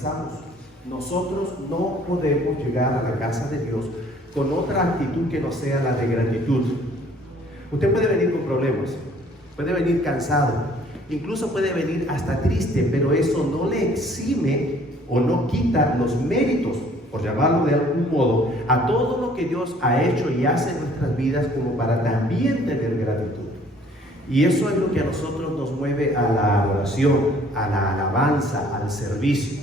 enfatizamos. Nosotros no podemos llegar a la casa de Dios con otra actitud que no sea la de gratitud. Usted puede venir con problemas, puede venir cansado, incluso puede venir hasta triste, pero eso no le exime o no quita los méritos, por llamarlo de algún modo, a todo lo que Dios ha hecho y hace en nuestras vidas, como para también tener gratitud. Y eso es lo que a nosotros nos mueve a la adoración, a la alabanza, al servicio.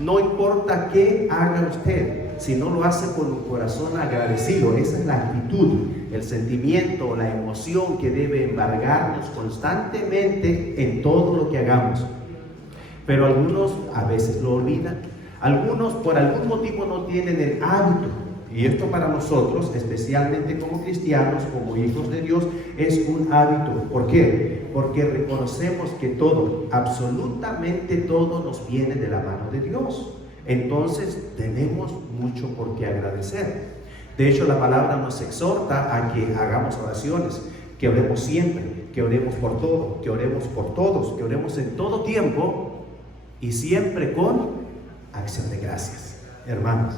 No importa qué haga usted, si no lo hace con un corazón agradecido. Esa es la actitud, el sentimiento, la emoción que debe embargarnos constantemente en todo lo que hagamos. Pero algunos a veces lo olvidan, algunos por algún motivo no tienen el hábito. Y esto para nosotros, especialmente como cristianos, como hijos de Dios, es un hábito. ¿Por qué? Porque reconocemos que todo, absolutamente todo, nos viene de la mano de Dios. Entonces tenemos mucho por qué agradecer. De hecho, la palabra nos exhorta a que hagamos oraciones, que oremos siempre, que oremos por todo, que oremos por todos, que oremos en todo tiempo y siempre con acción de gracias. Hermanos,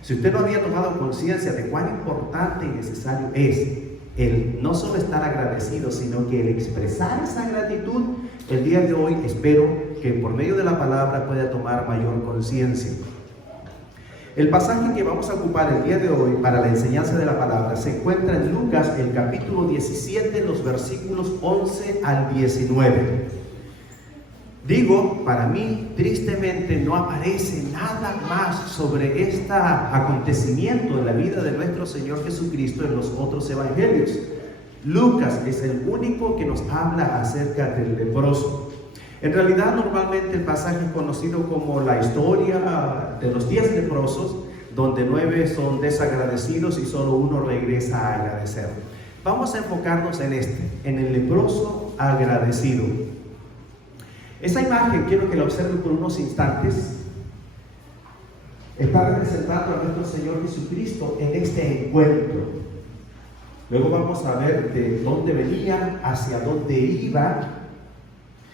si usted no había tomado conciencia de cuán importante y necesario es el no solo estar agradecido, sino que el expresar esa gratitud, el día de hoy espero que por medio de la palabra pueda tomar mayor conciencia. El pasaje que vamos a ocupar el día de hoy para la enseñanza de la palabra se encuentra en Lucas, el capítulo 17, los versículos 11 al 19. Digo, para mí, tristemente, no aparece nada más sobre este acontecimiento en la vida de nuestro Señor Jesucristo en los otros evangelios. Lucas es el único que nos habla acerca del leproso. En realidad, normalmente el pasaje es conocido como la historia de los 10 leprosos, donde 9 son desagradecidos y solo uno regresa a agradecer. Vamos a enfocarnos en en el leproso agradecido. Esa imagen, quiero que la observen por unos instantes, está representando a nuestro Señor Jesucristo en este encuentro. Luego vamos a ver de dónde venía, hacia dónde iba,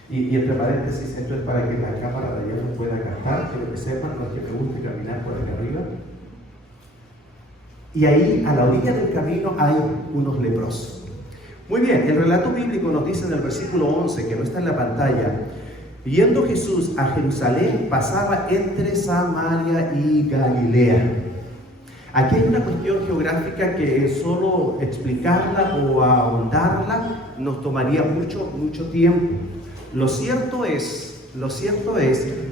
y entre paréntesis, esto es para que la cámara de allá nos pueda captar, quiero que sepan, los que me gusta caminar por acá arriba. Y ahí, a la orilla del camino, hay unos leprosos. Muy bien, el relato bíblico nos dice en el versículo 11, que no está en la pantalla: yendo Jesús a Jerusalén, pasaba entre Samaria y Galilea. Aquí hay una cuestión geográfica que solo explicarla o ahondarla nos tomaría mucho tiempo. Lo cierto es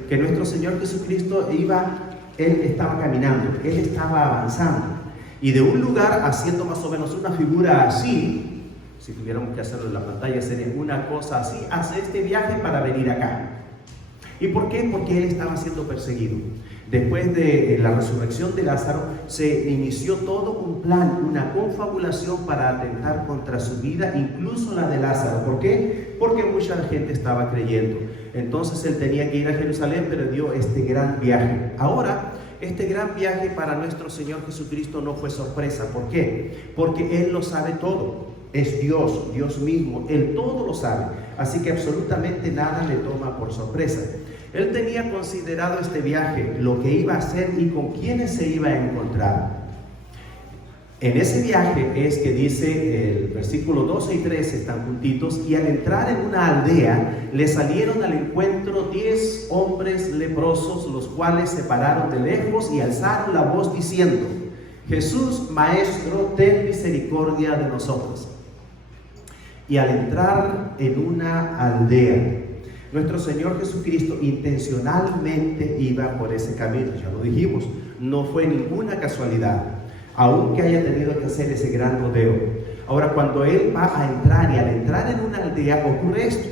que nuestro Señor Jesucristo Él estaba caminando, Él estaba avanzando. Y de un lugar, haciendo más o menos una figura así, si tuviéramos que hacerlo en la pantalla, sería una cosa así, hace este viaje para venir acá. ¿Y por qué? Porque Él estaba siendo perseguido. Después de la resurrección de Lázaro, se inició todo un plan, una confabulación para atentar contra su vida, incluso la de Lázaro. ¿Por qué? Porque mucha gente estaba creyendo. Entonces Él tenía que ir a Jerusalén, pero dio este gran viaje. Ahora, este gran viaje para nuestro Señor Jesucristo no fue sorpresa. ¿Por qué? Porque Él lo sabe todo. Es Dios, Dios mismo, Él todo lo sabe. Así que absolutamente nada le toma por sorpresa. Él tenía considerado este viaje, lo que iba a hacer y con quiénes se iba a encontrar. En ese viaje es que dice el versículo 12 y 13, están juntitos: y al entrar en una aldea, le salieron al encuentro 10 hombres leprosos, los cuales se pararon de lejos y alzaron la voz diciendo: Jesús, Maestro, ten misericordia de nosotros. Y al entrar en una aldea, nuestro Señor Jesucristo intencionalmente iba por ese camino. Ya lo dijimos, no fue ninguna casualidad, aunque haya tenido que hacer ese gran rodeo. Ahora, cuando Él va a entrar, y al entrar en una aldea, ocurre esto.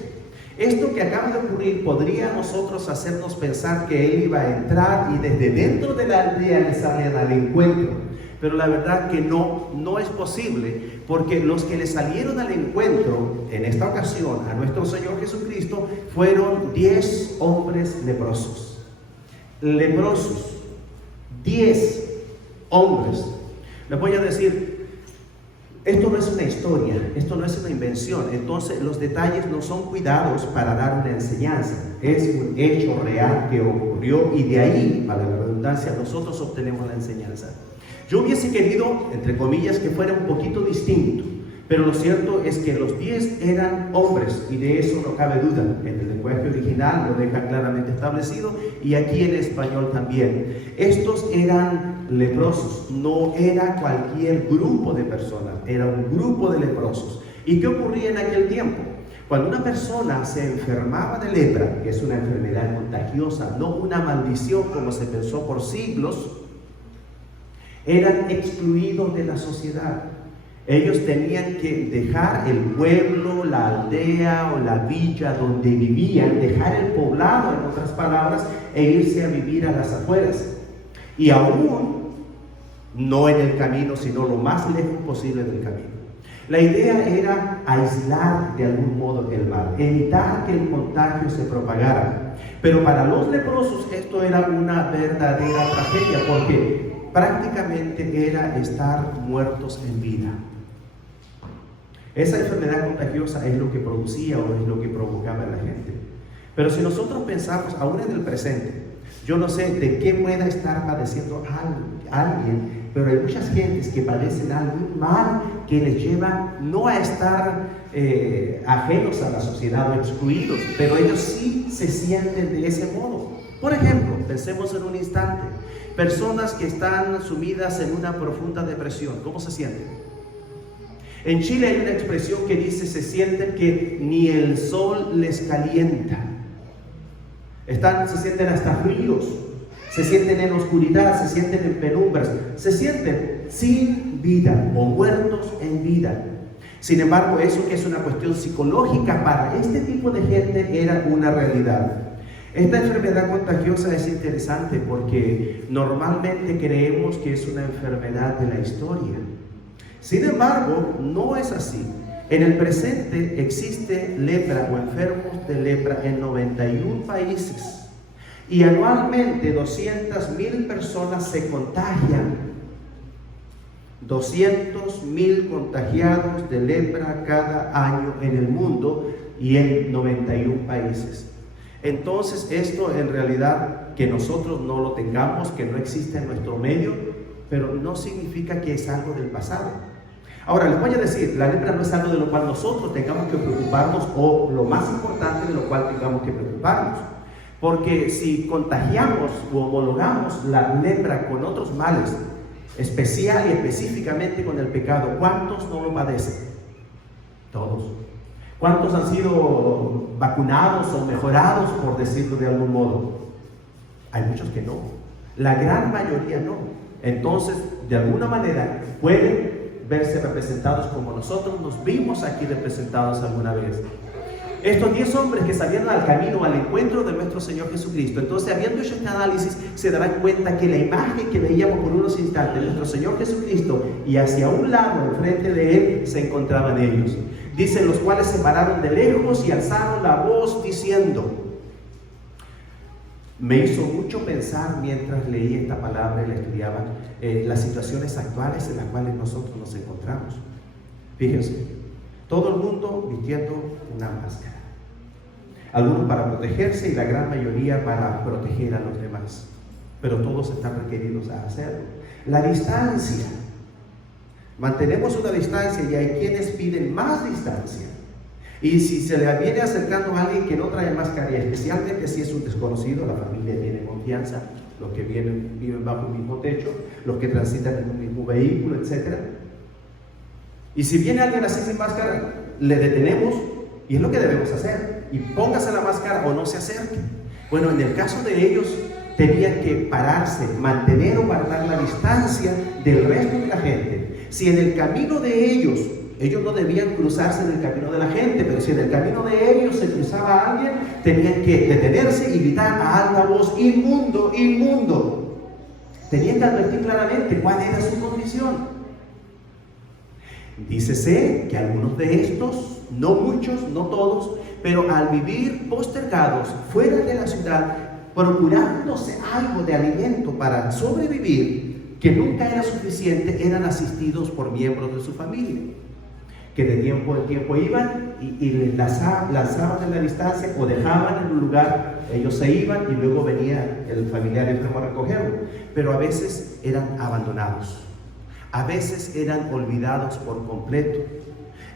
Esto que acaba de ocurrir podría a nosotros hacernos pensar que Él iba a entrar y desde dentro de la aldea le salían al encuentro. Pero la verdad que no es posible, porque los que le salieron al encuentro en esta ocasión a nuestro Señor Jesucristo fueron 10 hombres leprosos. Leprosos, 10 hombres. Les voy a decir, Esto no es una historia, esto no es una invención, entonces los detalles no son cuidados para dar una enseñanza, es un hecho real que ocurrió y de ahí, para la redundancia, nosotros obtenemos la enseñanza. Yo hubiese querido, entre comillas, que fuera un poquito distinto, pero lo cierto es que los 10 eran hombres y de eso no cabe duda. En el lenguaje original lo deja claramente establecido y aquí en español también. Estos eran leprosos, no era cualquier grupo de personas, era un grupo de leprosos. ¿Y qué ocurría en aquel tiempo? Cuando una persona se enfermaba de lepra, que es una enfermedad contagiosa, no una maldición como se pensó por siglos, eran excluidos de la sociedad. Ellos tenían que dejar el pueblo, la aldea o la villa donde vivían, dejar el poblado, en otras palabras, e irse a vivir a las afueras. Y aún, no en el camino, sino lo más lejos posible del camino. La idea era aislar de algún modo el mal, evitar que el contagio se propagara. Pero para los leprosos esto era una verdadera tragedia, porque prácticamente era estar muertos en vida. Esa enfermedad contagiosa es lo que producía o es lo que provocaba en la gente. Pero si nosotros pensamos aún en el presente, yo no sé de qué pueda estar padeciendo alguien, pero hay muchas gentes que padecen algún mal que les lleva no a estar ajenos a la sociedad o excluidos, pero ellos sí se sienten de ese modo. Por ejemplo, pensemos en un instante, personas que están sumidas en una profunda depresión, ¿cómo se sienten? En Chile hay una expresión que dice, se sienten que ni el sol les calienta. Se sienten hasta fríos, se sienten en oscuridad, se sienten en penumbras, se sienten sin vida o muertos en vida. Sin embargo, eso que es una cuestión psicológica para este tipo de gente era una realidad. Esta enfermedad contagiosa es interesante porque normalmente creemos que es una enfermedad de la historia. Sin embargo, no es así. En el presente existe lepra o enfermos de lepra en 91 países y anualmente 200,000 personas se contagian. 200,000 contagiados de lepra cada año en el mundo y en 91 países. Entonces esto en realidad que nosotros no lo tengamos, que no existe en nuestro medio, pero no significa que es algo del pasado. Ahora les voy a decir, la lepra no es algo de lo cual nosotros tengamos que preocuparnos o lo más importante de lo cual tengamos que preocuparnos. Porque si contagiamos o homologamos la lepra con otros males, especial y específicamente con el pecado, ¿cuántos no lo padecen? Todos. ¿Cuántos han sido vacunados o mejorados, por decirlo de algún modo? Hay muchos que no. La gran mayoría no. Entonces, de alguna manera, pueden verse representados como nosotros nos vimos aquí representados alguna vez. Estos 10 hombres que salieron al camino, al encuentro de nuestro Señor Jesucristo, entonces habiendo hecho este análisis, se darán cuenta que la imagen que veíamos por unos instantes de nuestro Señor Jesucristo y hacia un lado, enfrente de Él, se encontraban ellos. Dicen, los cuales se pararon de lejos y alzaron la voz diciendo. Me hizo mucho pensar mientras leía esta palabra y la estudiaba, las situaciones actuales en las cuales nosotros nos encontramos. Fíjense, todo el mundo vistiendo una máscara. Algunos para protegerse y la gran mayoría para proteger a los demás. Pero todos están requeridos a hacerlo. La distancia. Mantenemos una distancia y hay quienes piden más distancia. Y si se le viene acercando a alguien que no trae mascarilla, especialmente si es un desconocido, la familia tiene confianza, los que viven bajo un mismo techo, los que transitan en un mismo vehículo, etc. Y si viene alguien así sin máscara, le detenemos y es lo que debemos hacer. Y póngase la máscara o no se acerque. Bueno, en el caso de ellos, tenían que pararse, mantener o guardar la distancia del resto de la gente. Si en el camino de ellos no debían cruzarse en el camino de la gente, pero si en el camino de ellos se cruzaba a alguien, tenían que detenerse y gritar a alta voz, inmundo, inmundo. Tenían que advertir claramente cuál era su condición. Dícese que algunos de estos, no muchos, no todos, pero al vivir postergados fuera de la ciudad, procurándose algo de alimento para sobrevivir, que nunca era suficiente, eran asistidos por miembros de su familia, que de tiempo en tiempo iban y les lanzaban en la distancia o dejaban en un lugar, ellos se iban y luego venía el familiar enfermo a recogerlo, pero a veces eran abandonados, a veces eran olvidados por completo,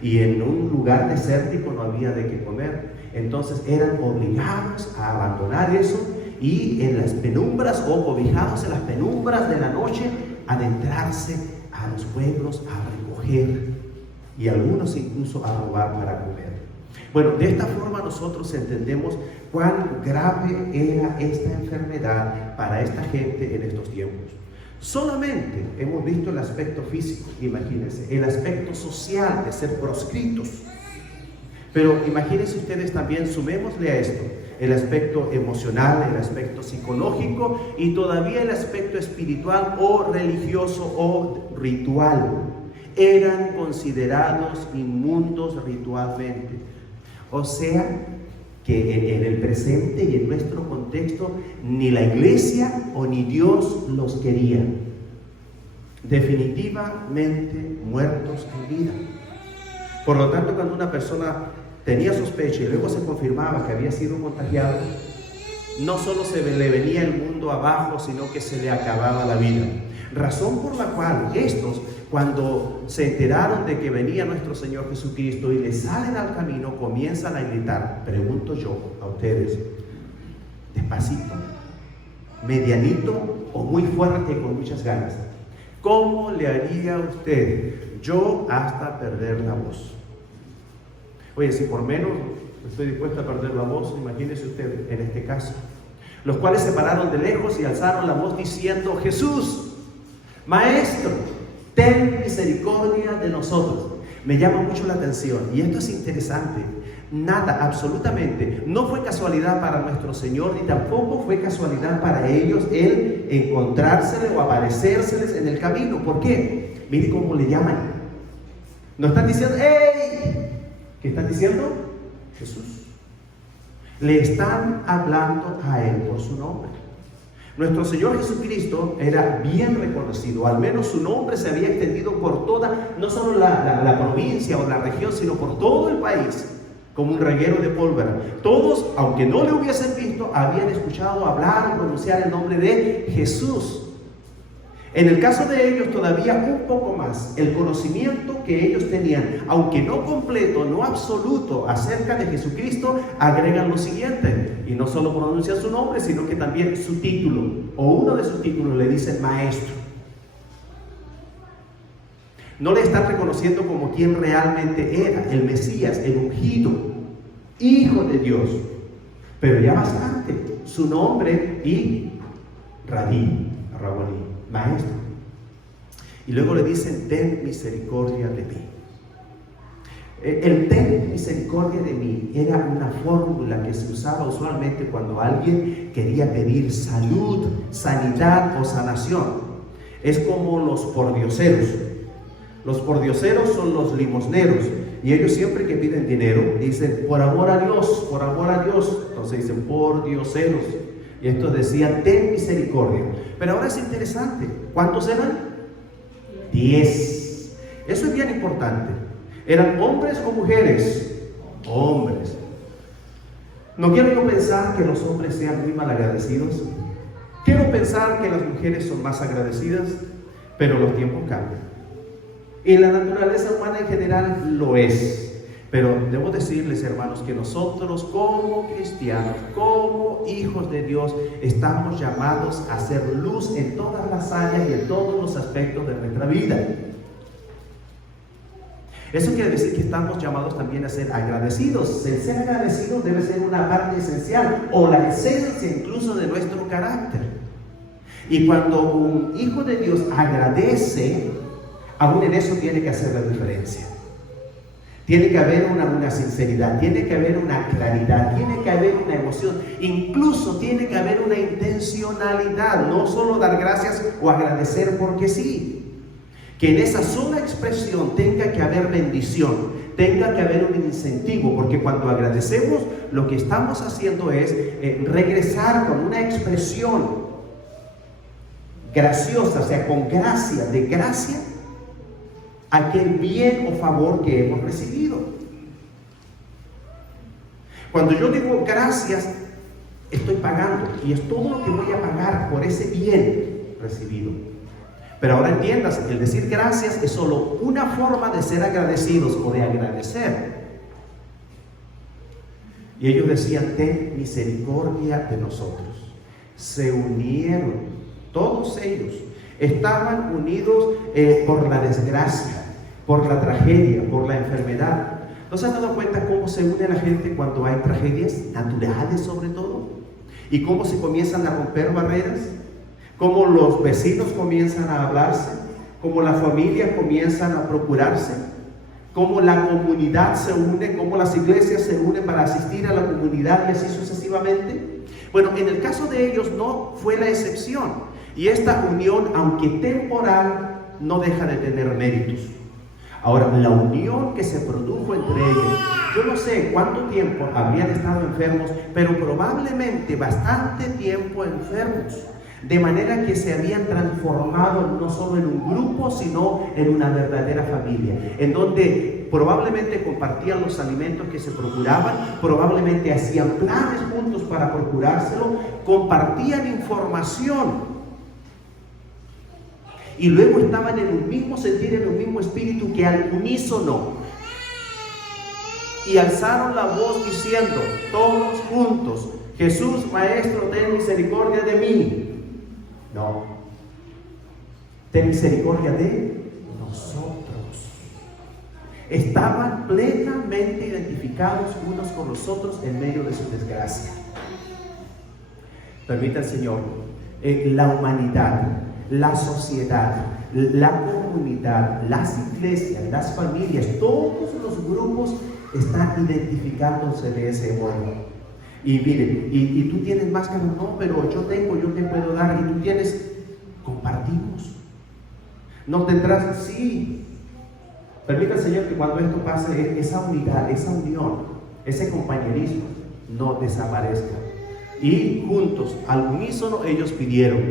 y en un lugar desértico no había de qué comer, entonces eran obligados a abandonar eso y en las penumbras o cobijados en las penumbras de la noche adentrarse a los pueblos a recoger y algunos incluso a robar para comer. Bueno, de esta forma nosotros entendemos cuán grave era esta enfermedad para esta gente en estos tiempos. Solamente hemos visto el aspecto físico, imagínense, el aspecto social de ser proscritos. Pero imagínense ustedes también, sumémosle a esto el aspecto emocional, el aspecto psicológico y todavía el aspecto espiritual o religioso o ritual. Eran considerados inmundos ritualmente. O sea, que en el presente y en nuestro contexto ni la iglesia o ni Dios los quería. Definitivamente muertos en vida. Por lo tanto, cuando una persona tenía sospecha y luego se confirmaba que había sido contagiado, no solo se le venía el mundo abajo, sino que se le acababa la vida. Razón por la cual estos, cuando se enteraron de que venía nuestro Señor Jesucristo y le salen al camino, comienzan a gritar. Pregunto yo a ustedes, despacito, medianito o muy fuerte con muchas ganas, ¿cómo le haría usted? Yo hasta perder la voz. Oye, si por menos estoy dispuesto a perder la voz, imagínese usted en este caso. Los cuales se pararon de lejos y alzaron la voz diciendo: Jesús, Maestro, ten misericordia de nosotros. Me llama mucho la atención y esto es interesante. Nada, absolutamente, no fue casualidad para nuestro Señor ni tampoco fue casualidad para ellos el encontrárseles o aparecérseles en el camino. ¿Por qué? Mire cómo le llaman. No están diciendo ¡Ey! ¿Qué están diciendo? Jesús. Le están hablando a Él por su nombre. Nuestro Señor Jesucristo era bien reconocido, al menos su nombre se había extendido por toda, no solo la provincia o la región, sino por todo el país, como un reguero de pólvora. Todos, aunque no le hubiesen visto, habían escuchado hablar o pronunciar el nombre de Jesús. En el caso de ellos todavía un poco más, el conocimiento que ellos tenían, aunque no completo, no absoluto, acerca de Jesucristo, agregan lo siguiente, y no solo pronuncian su nombre, sino que también su título, o uno de sus títulos le dicen Maestro. No le están reconociendo como quien realmente era, el Mesías, el ungido, Hijo de Dios, pero ya bastante, su nombre y Rabí, Maestro. Y luego le dicen: ten misericordia de mí. El ten misericordia de mí era una fórmula que se usaba usualmente cuando alguien quería pedir salud, sanidad o sanación. Es como los pordioseros. Los pordioseros son los limosneros y ellos siempre que piden dinero dicen por amor a Dios, por amor a Dios. Entonces dicen pordioseros. Y estos decían: ten misericordia. Pero ahora es interesante, ¿cuántos eran? 10. Eso es bien importante. ¿Eran hombres o mujeres? Hombres. No quiero yo pensar que los hombres sean muy mal agradecidos. Quiero pensar que las mujeres son más agradecidas, pero los tiempos cambian. Y la naturaleza humana en general lo es. Pero debo decirles, hermanos, que nosotros como cristianos, como hijos de Dios, estamos llamados a hacer luz en todas las áreas y en todos los aspectos de nuestra vida. Eso quiere decir que estamos llamados también a ser agradecidos. El ser agradecido debe ser una parte esencial o la esencia incluso de nuestro carácter. Y cuando un hijo de Dios agradece, aún en eso tiene que hacer la diferencia. Tiene que haber una sinceridad, tiene que haber una claridad, tiene que haber una emoción, incluso tiene que haber una intencionalidad, no solo dar gracias o agradecer porque sí. Que en esa sola expresión tenga que haber bendición, tenga que haber un incentivo, porque cuando agradecemos lo que estamos haciendo es regresar con una expresión graciosa, o sea, con gracia, de gracia, aquel bien o favor que hemos recibido. Cuando yo digo gracias, estoy pagando, y es todo lo que voy a pagar por ese bien recibido. Pero ahora entiendas, el decir gracias es solo una forma de ser agradecidos o de agradecer. Y ellos decían: ten misericordia de nosotros. Se unieron, todos ellos estaban unidos por la desgracia, por la tragedia, por la enfermedad. ¿No se han dado cuenta cómo se une la gente cuando hay tragedias naturales, sobre todo? Y cómo se comienzan a romper barreras, cómo los vecinos comienzan a hablarse, cómo las familias comienzan a procurarse, cómo la comunidad se une, cómo las iglesias se unen para asistir a la comunidad y así sucesivamente. Bueno, en el caso de ellos no fue la excepción, y esta unión, aunque temporal, no deja de tener méritos. Ahora, la unión que se produjo entre ellos, yo no sé cuánto tiempo habrían estado enfermos, pero probablemente bastante tiempo enfermos, de manera que se habían transformado no solo en un grupo, sino en una verdadera familia, en donde probablemente compartían los alimentos que se procuraban, probablemente hacían planes juntos para procurárselo, compartían información, y luego estaban en un mismo sentir, en un mismo espíritu, que al unísono, y alzaron la voz diciendo todos juntos: Jesús, Maestro, ten misericordia de mí. No, ten misericordia de nosotros. Estaban plenamente identificados unos con los otros en medio de su desgracia. Permita el Señor, la humanidad, la sociedad, la comunidad, las iglesias, las familias, todos los grupos están identificándose de ese modo. Y miren, y tú tienes máscara, no, pero yo te puedo dar, y tú tienes, compartimos. No tendrás, sí. Permita al Señor que cuando esto pase, esa unidad, esa unión, ese compañerismo no desaparezca. Y juntos, al unísono, ellos pidieron: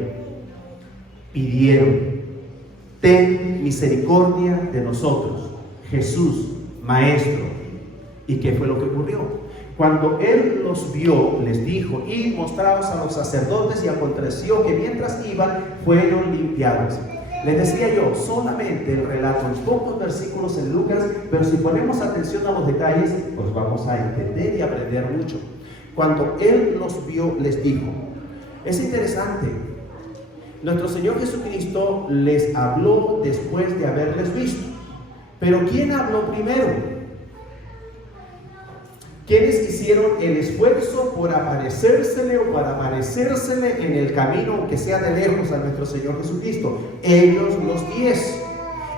ten misericordia de nosotros, Jesús, Maestro. ¿Y qué fue lo que ocurrió? Cuando Él los vio, les dijo: id, mostraos a los sacerdotes. Y aconteció que mientras iban, fueron limpiados. Les decía yo, solamente el relato, en pocos versículos en Lucas, pero si ponemos atención a los detalles, pues vamos a entender y aprender mucho. Cuando Él los vio, les dijo. Es interesante, nuestro Señor Jesucristo les habló después de haberles visto. Pero ¿quién habló primero? ¿Quiénes hicieron el esfuerzo por aparecérsele o para aparecérsele en el camino, aunque sea de lejos, a nuestro Señor Jesucristo? Ellos los 10.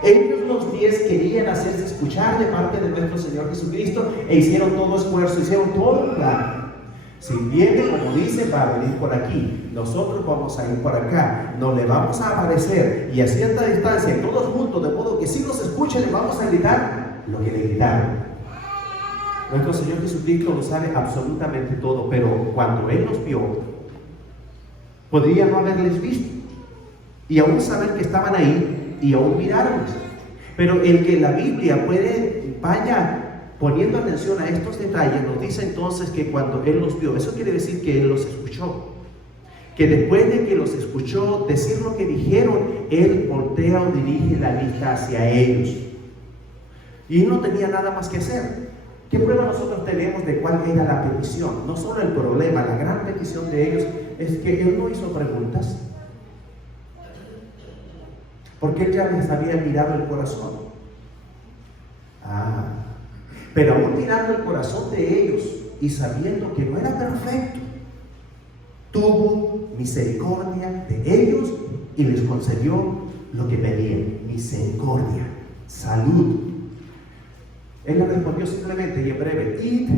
Ellos los 10 querían hacerse escuchar de parte de nuestro Señor Jesucristo e hicieron todo esfuerzo, hicieron todo el plan. Si viene, como dice, para venir por aquí, nosotros vamos a ir por acá, nos le vamos a aparecer, y a cierta distancia, todos juntos, de modo que si nos escuchen, le vamos a gritar lo que le gritaron. Nuestro Señor Jesucristo lo sabe absolutamente todo, pero cuando Él los vio, podría no haberles visto, y aún saber que estaban ahí, y aún mirarlos. Pero el que la Biblia vaya poniendo atención a estos detalles, nos dice entonces que cuando Él los vio, eso quiere decir que Él los escuchó, que después de que los escuchó decir lo que dijeron, Él voltea o dirige la vista hacia ellos, y no tenía nada más que hacer. ¿Qué prueba nosotros tenemos de cuál era la petición? No solo el problema, la gran petición de ellos es que Él no hizo preguntas, porque Él ya les había mirado el corazón. Pero aún mirando el corazón de ellos y sabiendo que no era perfecto, tuvo misericordia de ellos y les concedió lo que pedían: misericordia, salud. Él le respondió simplemente y en breve: id,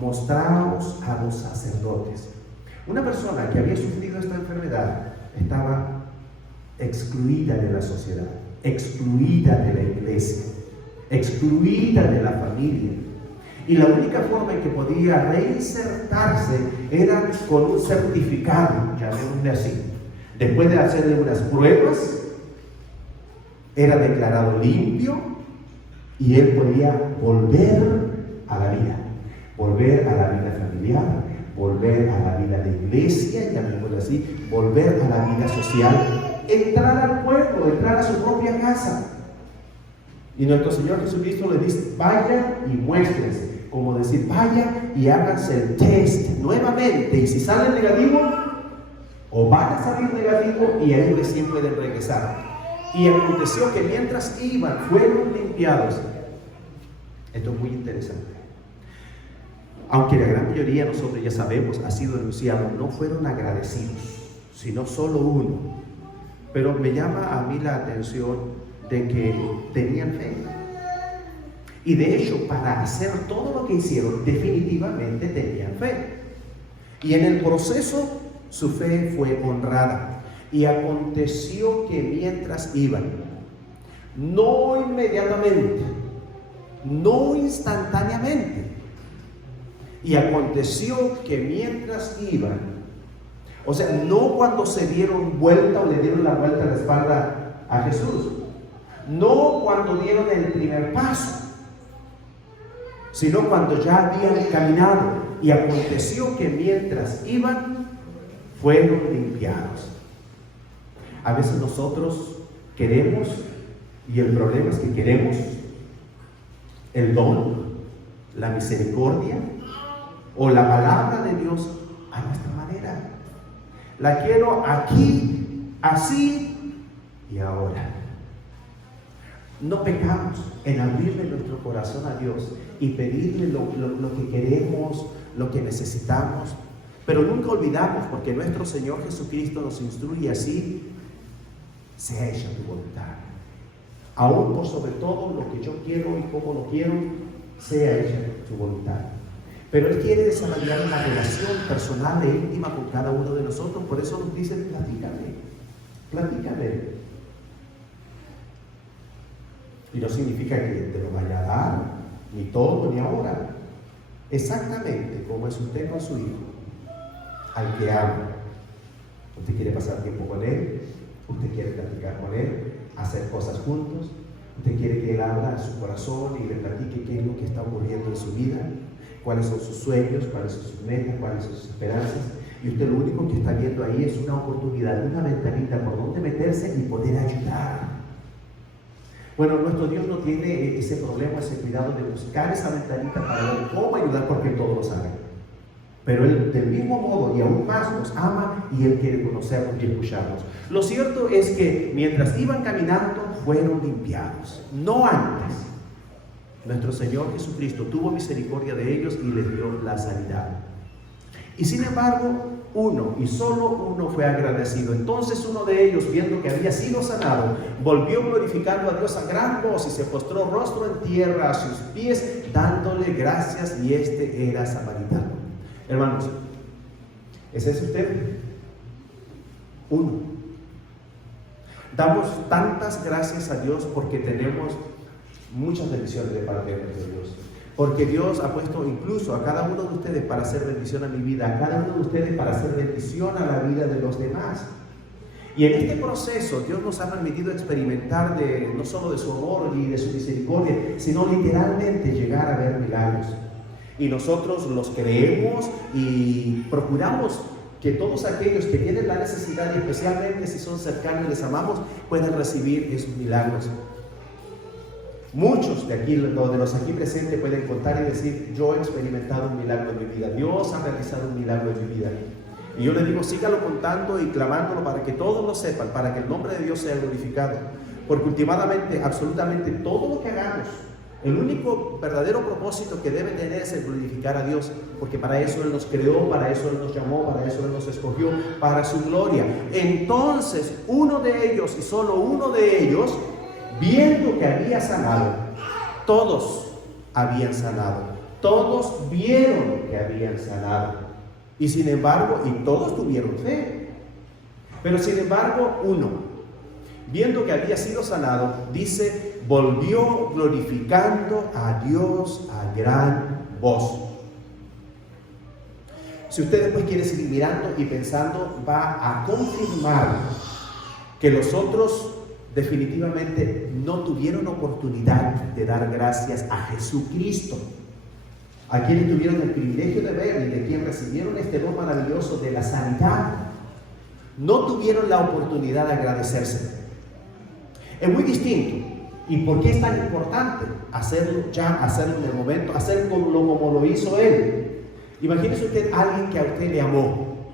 mostraos a los sacerdotes. Una persona que había sufrido esta enfermedad estaba excluida de la sociedad, excluida de la iglesia, excluida de la familia, y la única forma en que podía reinsertarse era con un certificado, llamémosle así, Después de hacerle unas pruebas, era declarado limpio y él podía volver a la vida. Volver a la vida familiar, volver a la vida de iglesia, llamémoslo así, volver a la vida social, entrar al pueblo, entrar a su propia casa. Y nuestro Señor Jesucristo le dice: vayan y muéstrense. Como decir, vayan y háganse el test nuevamente. Y si salen negativo, o van a salir negativo, y ahí recién pueden regresar. Y aconteció que mientras iban, fueron limpiados. Esto es muy interesante. Aunque la gran mayoría, nosotros ya sabemos, ha sido denunciado, no fueron agradecidos, sino solo uno. Pero me llama a mí la atención de que tenían fe. Y de hecho, para hacer todo lo que hicieron, definitivamente tenían fe. Y en el proceso, su fe fue honrada. Y aconteció que mientras iban, no inmediatamente, no instantáneamente, y aconteció que mientras iban, o sea, no cuando se dieron vuelta o le dieron la vuelta a la espalda a Jesús, no cuando dieron el primer paso, sino cuando ya habían caminado. Y aconteció que mientras iban, fueron limpiados. A veces nosotros queremos, y el problema es que queremos el don, la misericordia o la palabra de Dios a nuestra manera. La quiero aquí, así y ahora. No pecamos en abrirle nuestro corazón a Dios y pedirle lo que queremos, lo que necesitamos, pero nunca olvidamos, porque nuestro Señor Jesucristo nos instruye así: sea hecha tu voluntad. Aún por sobre todo lo que yo quiero y como lo quiero, sea hecha tu voluntad. Pero Él quiere desarrollar una relación personal e íntima con cada uno de nosotros. Por eso nos dice: platícame. Y no significa que te lo vaya a dar, ni todo, ni ahora. Exactamente como es usted con su hijo, al que ama. Usted quiere pasar tiempo con él, usted quiere platicar con él, hacer cosas juntos, usted quiere que él abra a su corazón y le platique qué es lo que está ocurriendo en su vida, cuáles son sus sueños, cuáles son sus metas, cuáles son sus esperanzas. Y usted lo único que está viendo ahí es una oportunidad, una ventanita por donde meterse y poder ayudar. Bueno, nuestro Dios no tiene ese problema, ese cuidado de buscar esa ventanita para ver cómo ayudar, porque Él todo lo sabe. Pero Él, del mismo modo y aún más, nos ama y Él quiere conocernos y escucharnos. Lo cierto es que mientras iban caminando, fueron limpiados, no antes. Nuestro Señor Jesucristo tuvo misericordia de ellos y les dio la sanidad. Y sin embargo, uno, y solo uno, fue agradecido. Entonces uno de ellos, viendo que había sido sanado, volvió glorificando a Dios a gran voz y se postró rostro en tierra a sus pies, dándole gracias, y este era samaritano. Hermanos, ¿es ese usted? Uno. Damos tantas gracias a Dios porque tenemos muchas bendiciones de parte de Dios. Porque Dios ha puesto incluso a cada uno de ustedes para hacer bendición a mi vida, a cada uno de ustedes para hacer bendición a la vida de los demás. Y en este proceso Dios nos ha permitido experimentar no solo de su amor y de su misericordia, sino literalmente llegar a ver milagros. Y nosotros los creemos y procuramos que todos aquellos que tienen la necesidad, y especialmente si son cercanos y les amamos, puedan recibir esos milagros. Muchos de los aquí presentes pueden contar y decir: yo he experimentado un milagro en mi vida, Dios ha realizado un milagro en mi vida. Y yo les digo: sígalo contando y clamándolo para que todos lo sepan, para que el nombre de Dios sea glorificado. Porque últimamente, absolutamente todo lo que hagamos, el único verdadero propósito que debe tener es el glorificar a Dios, porque para eso Él nos creó, para eso Él nos llamó, para eso Él nos escogió, para su gloria. Entonces, uno de ellos, y solo uno de ellos, viendo que había sanado, todos habían sanado, todos vieron que habían sanado, y sin embargo, y todos tuvieron fe, pero sin embargo, uno, viendo que había sido sanado, dice, volvió glorificando a Dios a gran voz. Si usted después quiere seguir mirando y pensando, va a confirmar que los otros definitivamente no tuvieron oportunidad de dar gracias a Jesucristo, a quienes tuvieron el privilegio de ver y de quien recibieron este don maravilloso de la sanidad. No tuvieron la oportunidad de agradecerse. Es muy distinto. ¿Y por qué es tan importante hacerlo ya, hacerlo en el momento, hacerlo como lo hizo él? Imagínese usted a alguien que a usted le amó.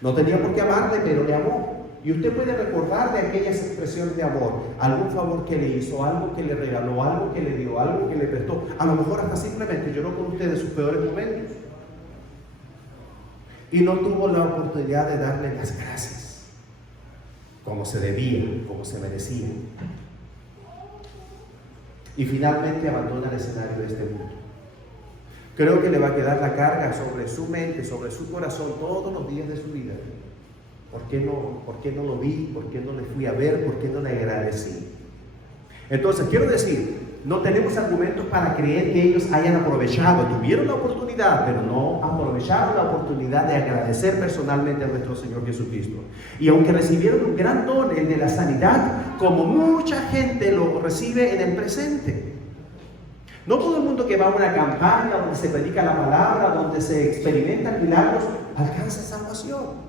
No tenía por qué amarle, pero le amó. Y usted puede recordar de aquellas expresiones de amor, algún favor que le hizo, algo que le regaló, algo que le dio, algo que le prestó. A lo mejor hasta simplemente lloró con usted de sus peores momentos. Y no tuvo la oportunidad de darle las gracias, como se debía, como se merecía. Y finalmente abandona el escenario de este mundo. Creo que le va a quedar la carga sobre su mente, sobre su corazón todos los días de su vida. ¿Por qué no lo vi? ¿Por qué no le fui a ver? ¿Por qué no le agradecí? Entonces, quiero decir, no tenemos argumentos para creer que ellos hayan aprovechado, tuvieron la oportunidad, pero no aprovecharon la oportunidad de agradecer personalmente a nuestro Señor Jesucristo. Y aunque recibieron un gran don, el de la sanidad, como mucha gente lo recibe en el presente. No todo el mundo que va a una campaña donde se predica la palabra, donde se experimentan milagros, alcanza salvación.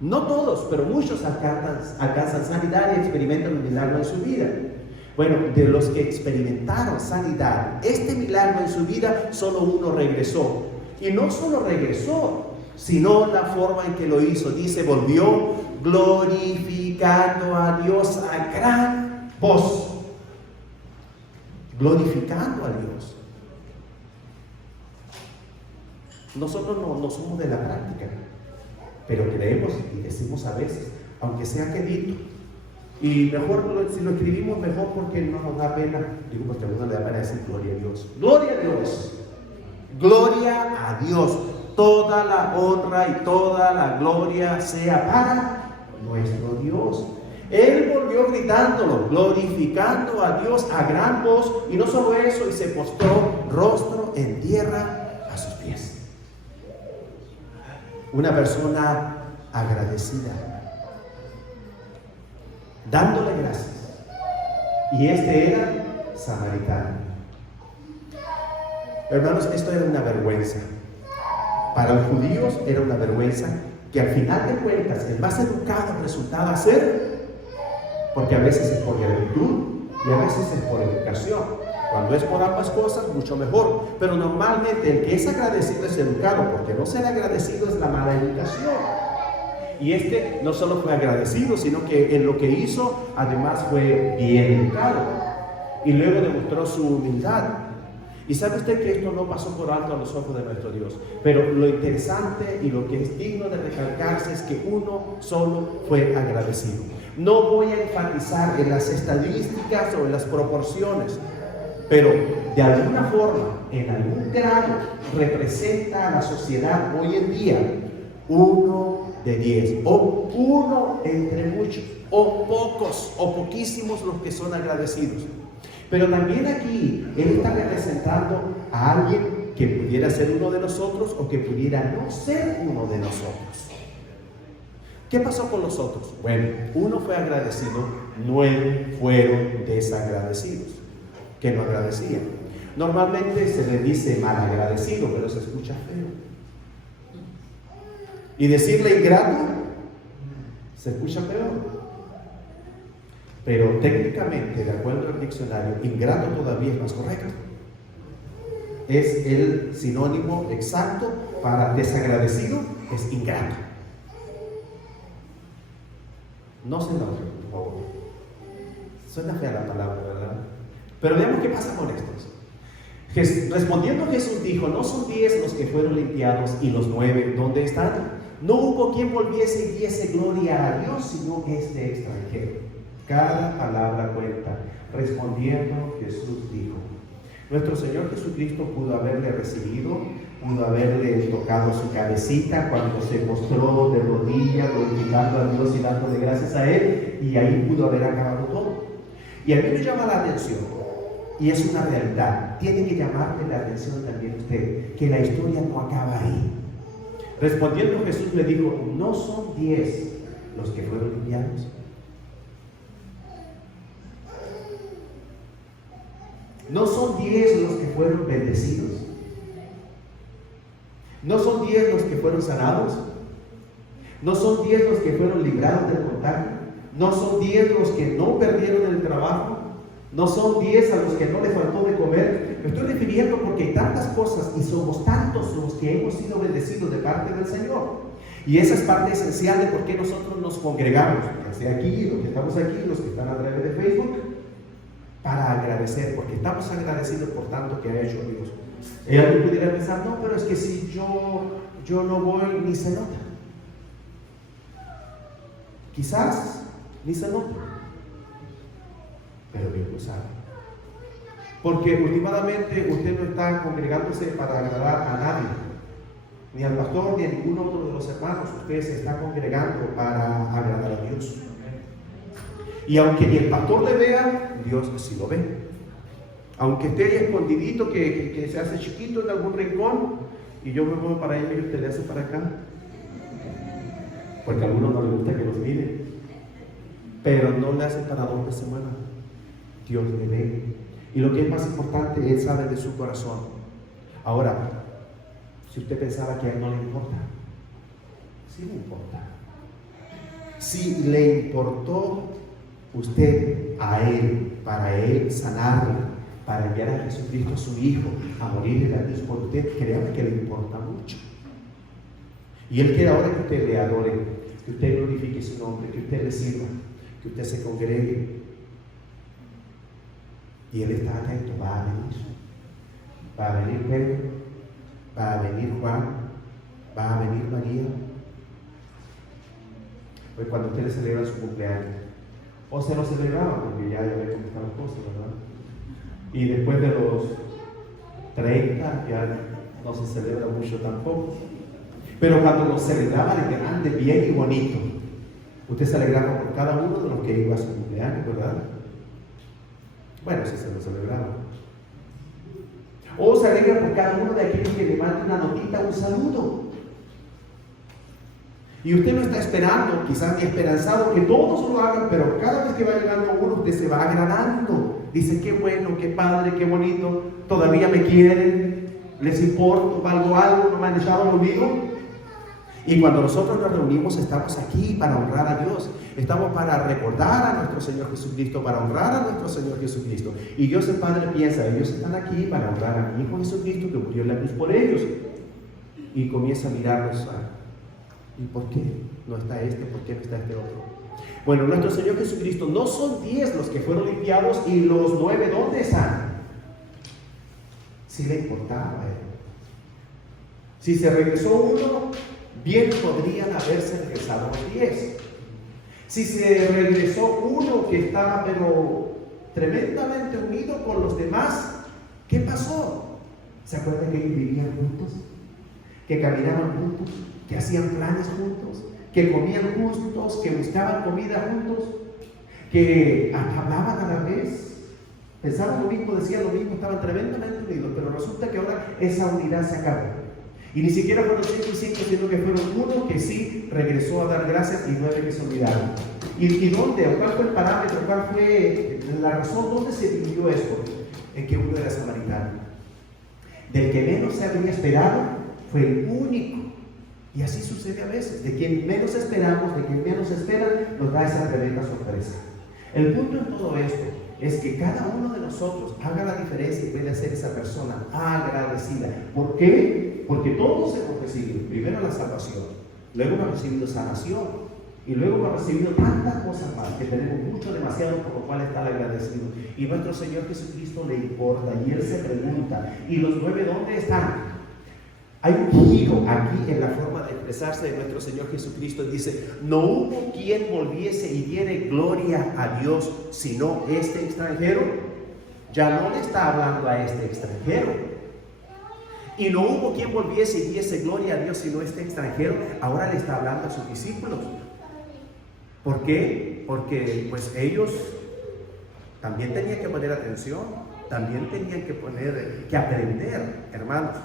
No todos, pero muchos alcanzan sanidad y experimentan un milagro en su vida. Bueno, de los que experimentaron sanidad, este milagro en su vida, solo uno regresó. Y no solo regresó, sino la forma en que lo hizo. Dice, volvió glorificando a Dios a gran voz. Glorificando a Dios. Nosotros no somos de la práctica, pero creemos y decimos a veces, aunque sea quedito, y mejor si lo escribimos mejor porque no nos da pena. Digo, porque a uno le da pena decir gloria a Dios. Gloria a Dios. Gloria a Dios. Toda la honra y toda la gloria sea para nuestro Dios. Él volvió gritándolo, glorificando a Dios a gran voz, y no solo eso, y se postró rostro en tierra a sus pies. Una persona agradecida, dándole gracias. Y este era samaritano. Hermanos, esto era una vergüenza. Para los judíos era una vergüenza que al final de cuentas el más educado resultaba ser, porque a veces es por gratitud y a veces es por educación. Cuando es por ambas cosas, mucho mejor. Pero normalmente el que es agradecido es educado, porque no ser agradecido es la mala educación. Y este no solo fue agradecido, sino que en lo que hizo, además fue bien educado. Y luego demostró su humildad. Y sabe usted que esto no pasó por alto a los ojos de nuestro Dios. Pero lo interesante y lo que es digno de recalcarse es que uno solo fue agradecido. No voy a enfatizar en las estadísticas o en las proporciones, pero de alguna forma, en algún grado, representa a la sociedad hoy en día 1 de 10, o uno entre muchos, o pocos, o poquísimos los que son agradecidos. Pero también aquí Él está representando a alguien que pudiera ser uno de nosotros o que pudiera no ser uno de nosotros. ¿Qué pasó con los otros? Bueno, uno fue agradecido, 9 fueron desagradecidos, que no agradecían. Normalmente se le dice malagradecido, pero se escucha feo. Y decirle ingrato se escucha peor. Pero técnicamente, de acuerdo al diccionario, ingrato todavía es más correcto. Es el sinónimo exacto para desagradecido, es ingrato. No se enoje, por favor. Suena fea la palabra, ¿verdad? Pero veamos qué pasa con estos. Respondiendo Jesús dijo, no son 10 los que fueron limpiados y los 9, ¿dónde están? No hubo quien volviese y diese gloria a Dios, sino este extranjero. Cada palabra cuenta. Respondiendo Jesús dijo. Nuestro Señor Jesucristo pudo haberle recibido, pudo haberle tocado su cabecita cuando se postró de rodillas, glorificando a Dios y dándole gracias a Él, y ahí pudo haber acabado todo. Y a mí me llama la atención, y es una realidad, tiene que llamarle la atención también usted, que la historia no acaba ahí. Respondiendo Jesús le dijo: ¿no son 10 los que fueron limpiados? ¿No son 10 los que fueron bendecidos? ¿No son 10 los que fueron sanados? ¿No son 10 los que fueron librados del contagio? ¿No son 10 los que no perdieron el trabajo? ¿No son 10 a los que no les faltó de comer? Me estoy refiriendo porque hay tantas cosas y somos tantos los que hemos sido bendecidos de parte del Señor. Y esa es parte esencial de por qué nosotros nos congregamos, desde aquí, los que estamos aquí, los que están a través de Facebook, para agradecer, porque estamos agradecidos por tanto que ha hecho Dios. Alguien pudiera pensar: no, pero es que si yo no voy, ni se nota. Quizás ni se nota, pero Dios lo sabe. Porque últimamente usted no está congregándose para agradar a nadie, ni al pastor, ni a ningún otro de los hermanos. Usted se está congregando para agradar a Dios. Y aunque ni el pastor le vea, Dios sí lo ve. Aunque esté ahí escondidito, que se hace chiquito en algún rincón, y yo me muevo para allá y usted le hace para acá, porque a algunos no les gusta que los mire, pero no le hace para donde se mueva. Dios le ve. Y lo que es más importante, Él sabe de su corazón. Ahora, si usted pensaba que a Él no le importa, sí le importa. Si le importó usted a Él, para Él sanarle, para enviar a Jesucristo, su Hijo, a morir en la cruz por usted, créame que le importa mucho. Y Él quiere ahora que usted le adore, que usted glorifique su nombre, que usted le sirva, que usted se congregue. Y Él está atento. Va a venir. Va a venir Pedro, va a venir Juan, va a venir María. Pues cuando ustedes celebran su cumpleaños, o se lo celebraban, porque ya ve cómo están las cosas, ¿verdad? Y después de los 30 ya no se celebra mucho tampoco. Pero cuando lo celebraban en grande, bien y bonito, usted se alegraba por cada uno de los que iba a su cumpleaños, ¿verdad? Bueno, si se lo celebraba. O se alegra por cada uno de aquellos que le manda una notita, un saludo. Y usted no está esperando, quizás ni esperanzado que todos lo hagan, pero cada vez que va llegando uno, usted se va agradando. Dice: qué bueno, qué padre, qué bonito, todavía me quieren, les importo, valgo algo, no me han echado al olvido. Y cuando nosotros nos reunimos, estamos aquí para honrar a Dios. Estamos para recordar a nuestro Señor Jesucristo, para honrar a nuestro Señor Jesucristo. Y Dios el Padre piensa: ellos están aquí para honrar a mi Hijo Jesucristo, que murió en la cruz por ellos. Y comienza a mirarlos. ¿Y por qué no está este? ¿Por qué no está este otro? Bueno, nuestro Señor Jesucristo, no son 10 los que fueron limpiados, y los 9, ¿dónde están? Si le importaba a Él. Si se regresó uno, bien podrían haberse regresado los 10. Si se regresó uno que estaba pero tremendamente unido con los demás, ¿qué pasó? ¿Se acuerdan que ellos vivían juntos? ¿Que caminaban juntos? ¿Que hacían planes juntos? ¿Que comían juntos? ¿Que buscaban comida juntos? ¿Que hablaban a la vez? Pensaban lo mismo, decían lo mismo, estaban tremendamente unidos, pero resulta que ahora esa unidad se acabó. Y ni siquiera fueron 5 y 5, sino que fueron uno que sí regresó a dar gracias y 9 que se olvidaron. ¿Y dónde? ¿Cuál fue el parámetro? ¿Cuál fue la razón? ¿Dónde se dividió esto? En que uno era samaritano. Del que menos se había esperado fue el único. Y así sucede a veces. De quien menos esperamos, de quien menos espera, nos da esa tremenda sorpresa. El punto en todo esto es que cada uno de nosotros haga la diferencia y puede ser esa persona agradecida. ¿Por qué? Porque todos hemos recibido primero la salvación, luego hemos recibido sanación y luego hemos recibido tantas cosas más que tenemos mucho, demasiado, por lo cual está agradecido. Y nuestro Señor Jesucristo le importa y Él se pregunta: ¿y los 9 dónde están? Hay un giro aquí en la forma de expresarse de nuestro Señor Jesucristo. Dice: no hubo quien volviese y diere gloria a Dios sino este extranjero. Ya no le está hablando a este extranjero. Y no hubo quien volviese y diese gloria a Dios sino este extranjero. Ahora le está hablando a sus discípulos. ¿Por qué? Porque pues ellos también tenían que poner atención, también tenían que aprender, hermanos.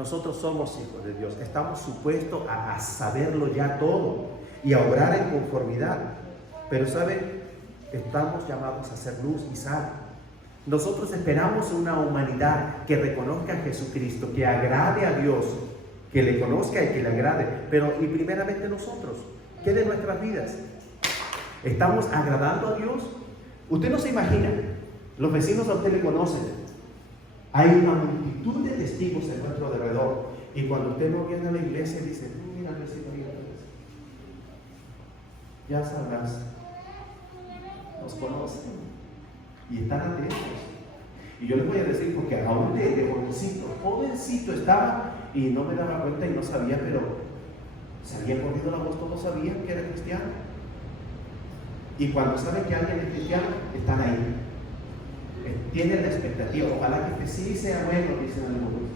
nosotros somos hijos de Dios. Estamos supuestos a saberlo ya todo y a obrar en conformidad. Pero ¿saben? Estamos llamados a ser luz y sal. Nosotros esperamos una humanidad que reconozca a Jesucristo, que agrade a Dios, que le conozca y que le agrade. Pero y primeramente nosotros, ¿qué de nuestras vidas? ¿Estamos agradando a Dios? Usted no se imagina, los vecinos a usted le conocen. Hay una multitud de testigos en nuestro alrededor. Y cuando usted no viene a la iglesia, dice, mira, vecino, mira, ya sabrás, nos conocen y están atentos. Y yo les voy a decir, porque aún de jovencito estaba y no me daba cuenta y no sabía, pero se había corrido la voz, todos sabían que era cristiano. Y cuando saben que alguien es cristiano, están ahí. Tienen la expectativa, ojalá que sí sea bueno, dicen algunos.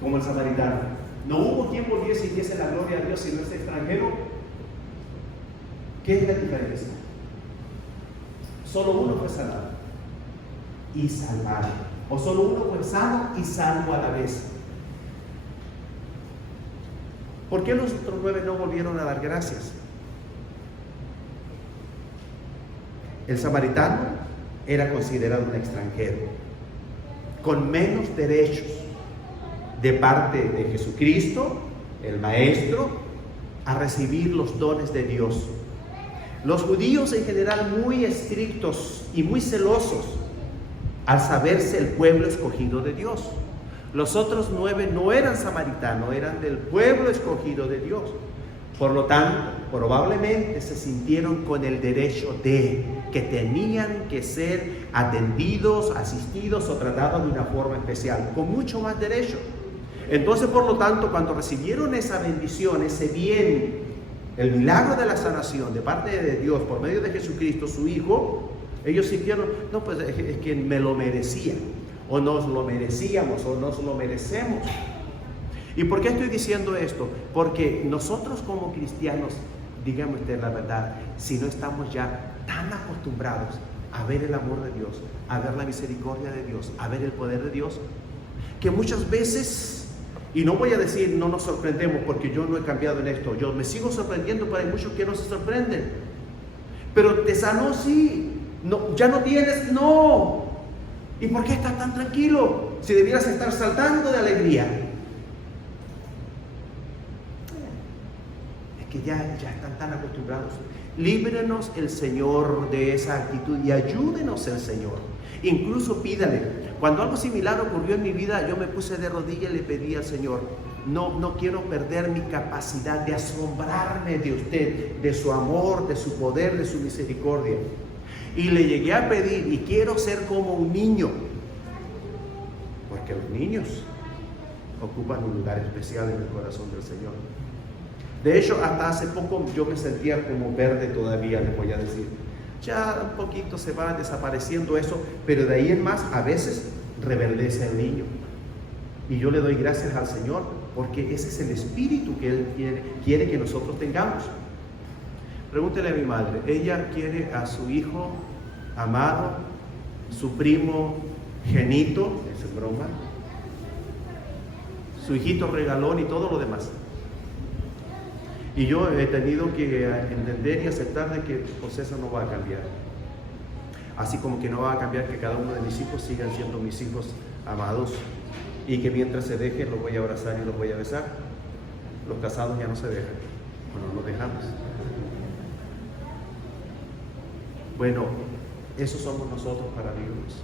Como el samaritano. No hubo quien volviese y diese la gloria a Dios si no es extranjero. ¿Qué es la diferencia? Solo uno fue sanado y salvado. O solo uno fue sano y salvo a la vez. ¿Por qué los otros 9 no volvieron a dar gracias? El samaritano era considerado un extranjero, con menos derechos de parte de Jesucristo, el Maestro, a recibir los dones de Dios. Los judíos en general muy estrictos y muy celosos al saberse el pueblo escogido de Dios. Los otros 9 no eran samaritanos, eran del pueblo escogido de Dios. Por lo tanto, probablemente se sintieron con el derecho de que tenían que ser atendidos, asistidos o tratados de una forma especial, con mucho más derecho. Entonces, por lo tanto, cuando recibieron esa bendición, ese bien, el milagro de la sanación de parte de Dios por medio de Jesucristo, su Hijo, ellos sintieron, no, pues es que me lo merecía, o nos lo merecíamos, o nos lo merecemos. ¿Y por qué estoy diciendo esto? Porque nosotros como cristianos, dígame usted la verdad, si no estamos ya tan acostumbrados a ver el amor de Dios, a ver la misericordia de Dios, a ver el poder de Dios, que muchas veces, y no voy a decir no nos sorprendemos porque yo no he cambiado en esto, yo me sigo sorprendiendo, pero hay muchos que no se sorprenden. Pero te sanó, sí, no, ya no tienes, no. ¿Y por qué estás tan tranquilo? Si debieras estar saltando de alegría. Que ya están tan acostumbrados. Líbrenos el Señor de esa actitud y ayúdenos el Señor. Incluso pídale. Cuando algo similar ocurrió en mi vida, yo me puse de rodillas y le pedí al Señor, no quiero perder mi capacidad de asombrarme de usted, de su amor, de su poder, de su misericordia. Y le llegué a pedir, y quiero ser como un niño, porque los niños ocupan un lugar especial en el corazón del Señor. De hecho, hasta hace poco yo me sentía como verde todavía, les voy a decir. Ya un poquito se va desapareciendo eso, pero de ahí en más a veces reverdece el niño. Y yo le doy gracias al Señor, porque ese es el espíritu que Él quiere que nosotros tengamos. Pregúntele a mi madre, ella quiere a su hijo amado, su primo genito, eso es broma, su hijito regalón y todo lo demás. Y yo he tenido que entender y aceptar de que pues eso no va a cambiar. Así como que no va a cambiar que cada uno de mis hijos sigan siendo mis hijos amados y que mientras se dejen los voy a abrazar y los voy a besar. Los casados ya no se dejan, bueno, los dejamos. Bueno, esos somos nosotros para Dios.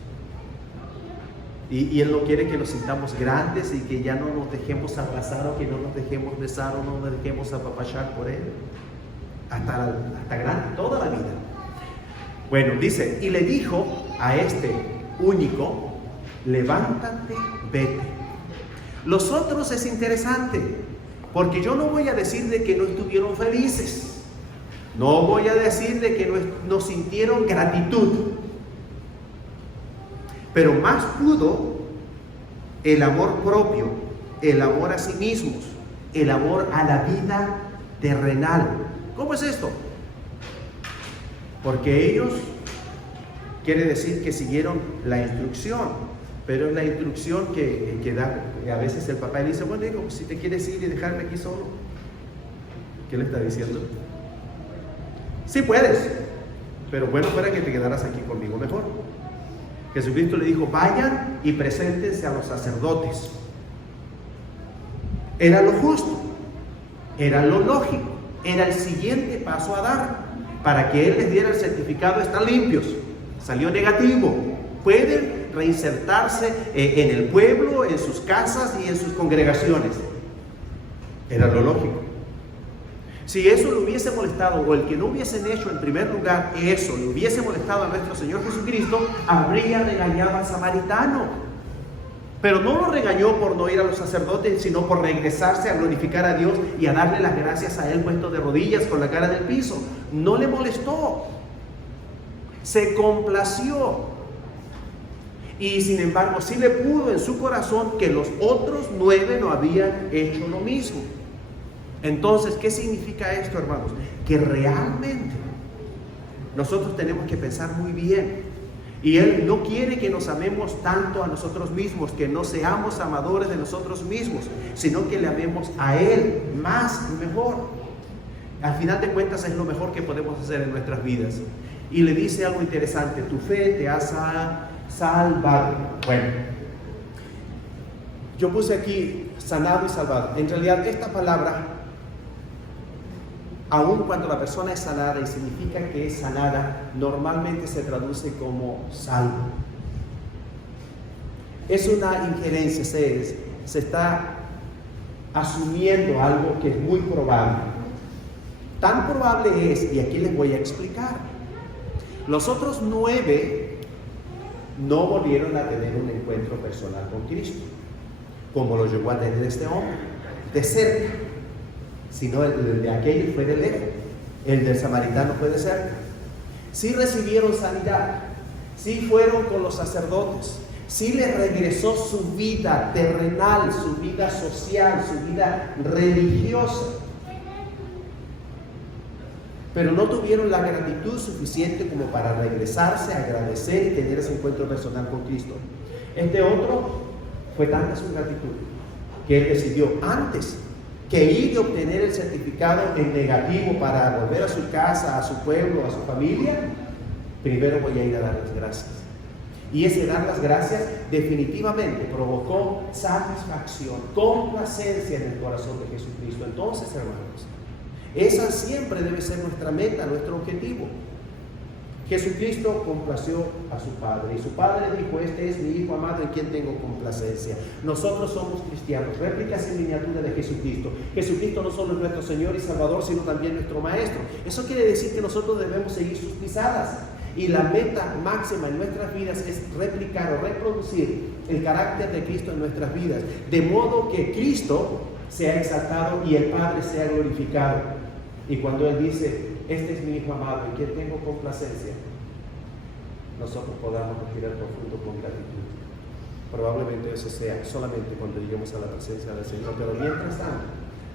Y Él no quiere que nos sintamos grandes y que ya no nos dejemos abrazar o que no nos dejemos besar o no nos dejemos apapachar por Él. Hasta grande, toda la vida. Bueno, dice, y le dijo a este único, levántate, vete. Los otros es interesante, porque yo no voy a decir de que no estuvieron felices. No voy a decir de que no sintieron gratitud. Pero más pudo el amor propio, el amor a sí mismos, el amor a la vida terrenal. ¿Cómo es esto? Porque ellos, quiere decir que siguieron la instrucción. pero es la instrucción que da. A veces el papá le dice, bueno, hijo, si te quieres ir y dejarme aquí solo. ¿Qué le está diciendo? Sí puedes, pero bueno fuera que te quedaras aquí conmigo mejor. Jesucristo le dijo, vayan y preséntense a los sacerdotes. Era lo justo, era lo lógico, era el siguiente paso a dar para que Él les diera el certificado, están limpios. Salió negativo, pueden reinsertarse en el pueblo, en sus casas y en sus congregaciones. Era lo lógico. Si eso le hubiese molestado, o el que no hubiesen hecho en primer lugar eso le hubiese molestado a nuestro Señor Jesucristo, habría regañado al samaritano. Pero no lo regañó por no ir a los sacerdotes, sino por regresarse a glorificar a Dios y a darle las gracias a Él puesto de rodillas con la cara en el piso. No le molestó, se complació. Y sin embargo sí le pudo en su corazón que los otros 9 no habían hecho lo mismo. Entonces, ¿qué significa esto, hermanos? Que realmente nosotros tenemos que pensar muy bien. Y Él no quiere que nos amemos tanto a nosotros mismos, que no seamos amadores de nosotros mismos, sino que le amemos a Él más y mejor. Al final de cuentas es lo mejor que podemos hacer en nuestras vidas. Y le dice algo interesante: tu fe te ha salvado. Bueno, yo puse aquí sanado y salvado. En realidad esta palabra, aun cuando la persona es sanada y significa que es sanada, normalmente se traduce como salvo. Es una injerencia, se está asumiendo algo que es muy probable. Tan probable es, y aquí les voy a explicar. Los otros 9 no volvieron a tener un encuentro personal con Cristo, como lo llegó a tener este hombre, de cerca. Sino el de aquello fue de lejos, el del samaritano fue de cerca. Sí recibieron sanidad, sí fueron con los sacerdotes, sí les regresó su vida terrenal, su vida social, su vida religiosa. Pero no tuvieron la gratitud suficiente como para regresarse, agradecer y tener ese encuentro personal con Cristo. Este otro, fue tanta su gratitud que él decidió antes que ir y obtener el certificado en negativo para volver a su casa, a su pueblo, a su familia, primero voy a ir a dar las gracias. Y ese dar las gracias definitivamente provocó satisfacción, complacencia en el corazón de Jesucristo. Entonces, hermanos, esa siempre debe ser nuestra meta, nuestro objetivo. Jesucristo complació a su Padre y su Padre dijo: este es mi Hijo amado en quien tengo complacencia. Nosotros somos cristianos, réplicas en miniatura de Jesucristo. Jesucristo no solo es nuestro Señor y Salvador, sino también nuestro Maestro. Eso quiere decir que nosotros debemos seguir sus pisadas, y la meta máxima en nuestras vidas es replicar o reproducir el carácter de Cristo en nuestras vidas, de modo que Cristo sea exaltado y el Padre sea glorificado. Y cuando Él dice: este es mi Hijo amado en quien tengo complacencia, nosotros podamos respirar profundo con gratitud. Probablemente eso sea solamente cuando lleguemos a la presencia del Señor, pero mientras tanto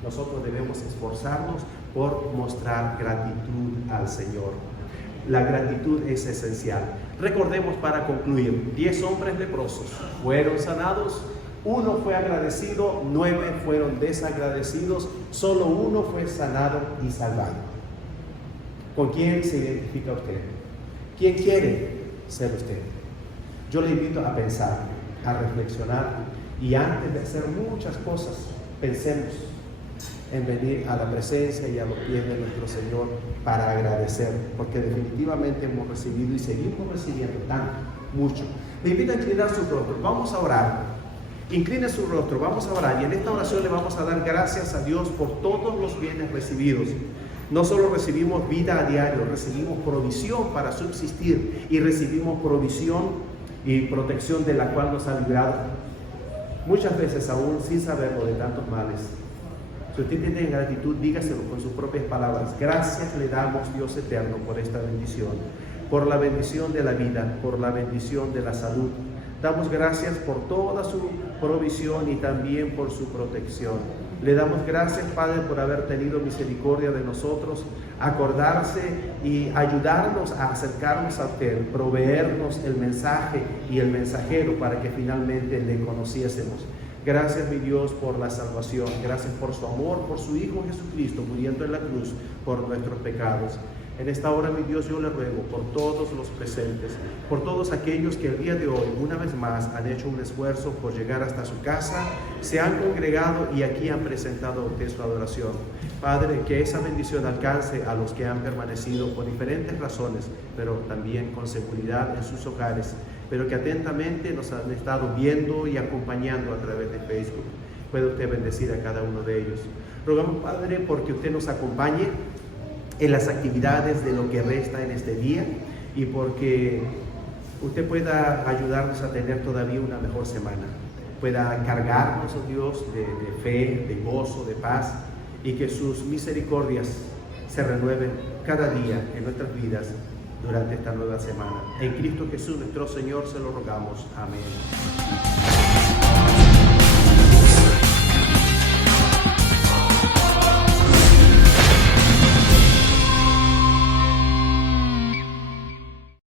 nosotros debemos esforzarnos por mostrar gratitud al Señor. La gratitud es esencial. Recordemos, para concluir, 10 hombres leprosos fueron sanados, 1 fue agradecido, 9 fueron desagradecidos, solo 1 fue sanado y salvado. ¿Con quién se identifica usted? ¿Quién quiere ser usted? Yo le invito a pensar, a reflexionar, y antes de hacer muchas cosas, pensemos en venir a la presencia y a los pies de nuestro Señor para agradecer, porque definitivamente hemos recibido y seguimos recibiendo tanto, mucho. Le invito a inclinar su rostro. Vamos a orar. Incline su rostro, vamos a orar, y en esta oración le vamos a dar gracias a Dios por todos los bienes recibidos. No solo recibimos vida a diario, recibimos provisión para subsistir, y recibimos provisión y protección de la cual nos ha librado, muchas veces aún sin saberlo, de tantos males. Si usted tiene gratitud, dígaselo con sus propias palabras: gracias le damos, Dios eterno, por esta bendición, por la bendición de la vida, por la bendición de la salud. Damos gracias por toda su provisión y también por su protección. Le damos gracias, Padre, por haber tenido misericordia de nosotros, acordarse y ayudarnos a acercarnos a usted, proveernos el mensaje y el mensajero para que finalmente le conociésemos. Gracias, mi Dios, por la salvación. Gracias por su amor, por su Hijo Jesucristo, muriendo en la cruz por nuestros pecados. En esta hora, mi Dios, yo le ruego por todos los presentes, por todos aquellos que el día de hoy, una vez más, han hecho un esfuerzo por llegar hasta su casa, se han congregado y aquí han presentado a usted su adoración. Padre, que esa bendición alcance a los que han permanecido por diferentes razones, pero también con seguridad en sus hogares, pero que atentamente nos han estado viendo y acompañando a través de Facebook. Puede usted bendecir a cada uno de ellos. Rogamos, Padre, porque usted nos acompañe en las actividades de lo que resta en este día y porque usted pueda ayudarnos a tener todavía una mejor semana, pueda cargarnos, oh Dios, de fe, de gozo, de paz, y que sus misericordias se renueven cada día en nuestras vidas durante esta nueva semana. En Cristo Jesús nuestro Señor se lo rogamos. Amén.